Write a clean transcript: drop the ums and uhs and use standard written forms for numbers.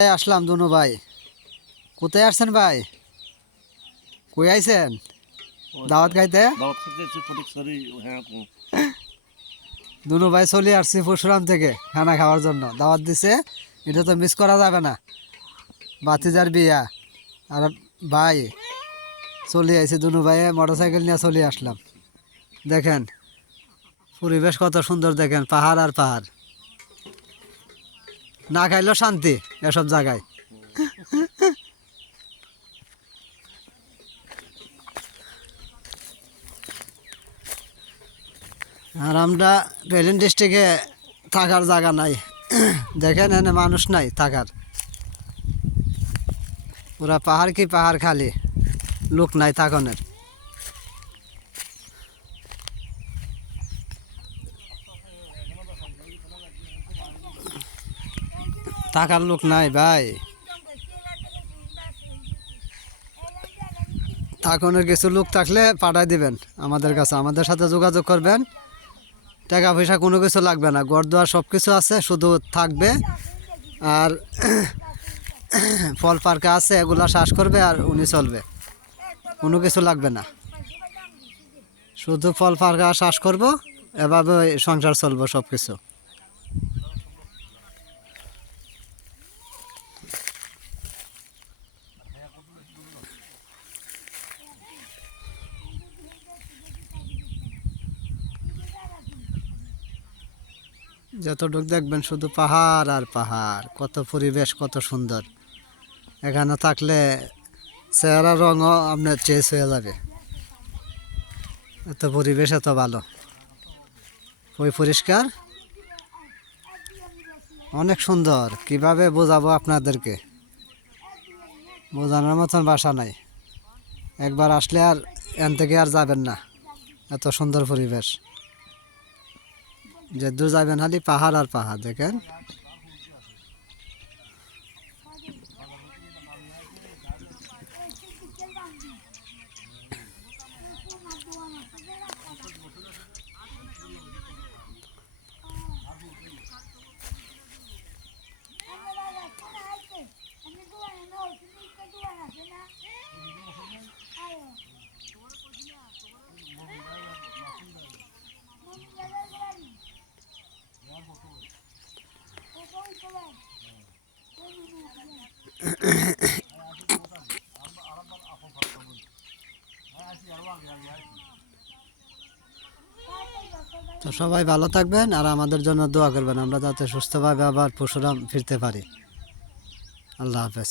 আসলাম দুনু ভাই। কোথায় আসছেন ভাই? কই আইছেন? দাওয়াত খাইতে? দুনু ভাই চলে আসছি পরশুরাম থেকে খানা খাওয়ার জন্য, দাওয়াত দিছে। এটা তো মিস করা যাবে না, বাতিজার বিয়া। আর ভাই চলে আইছে, দুনু ভাই মোটরসাইকেল নিয়ে চলে আসলাম। দেখেন পরিবেশ কত সুন্দর, দেখেন পাহাড় আর পাহাড়। না খাইলেও শান্তি এসব জায়গায়। আর আমরা বেলেন ডিস্ট্রিক্টে থাকার জায়গা নাই। দেখেন এনে মানুষ নাই থাকার, পুরা পাহাড় কি পাহাড়, খালি লোক নাই থাকনের। থাকার লোক নাই ভাই, থাকনের কিছু লোক থাকলে পাঠাই দিবেন আমাদের কাছে, আমাদের সাথে যোগাযোগ করবেন। টাকা পয়সা কোনো কিছু লাগবে না, ঘর দুয়ার সব কিছু আছে, শুধু থাকবে। আর ফল পার্কা আছে, এগুলা শ্বাস করবে আর উনি চলবে, কোনো কিছু লাগবে না। শুধু ফল পার্কা শ্বাস করবো, এভাবে সংসার চলবো সব কিছু। যতটুক দেখবেন শুধু পাহাড় আর পাহাড়, কত পরিবেশ কত সুন্দর। এখানে থাকলে চেহারা রঙও আপনার চেঞ্জ হয়ে যাবে, এত পরিবেশ এত ভালো, ওই পরিষ্কার, অনেক সুন্দর। কিভাবে বোঝাবো আপনাদেরকে, বোঝানোর মতন ভাষা নাই। একবার আসলে আর এখান থেকে আর যাবেন না, এত সুন্দর পরিবেশ। যে দূর যাবেন খালি পাহাড় আর পাহাড়, দেখেন। তো সবাই ভালো থাকবেন আর আমাদের জন্য দোয়া করবেন, আমরা যাতে সুস্থভাবে আবার পরশুরাম ফিরতে পারি। আল্লাহ হাফেজ।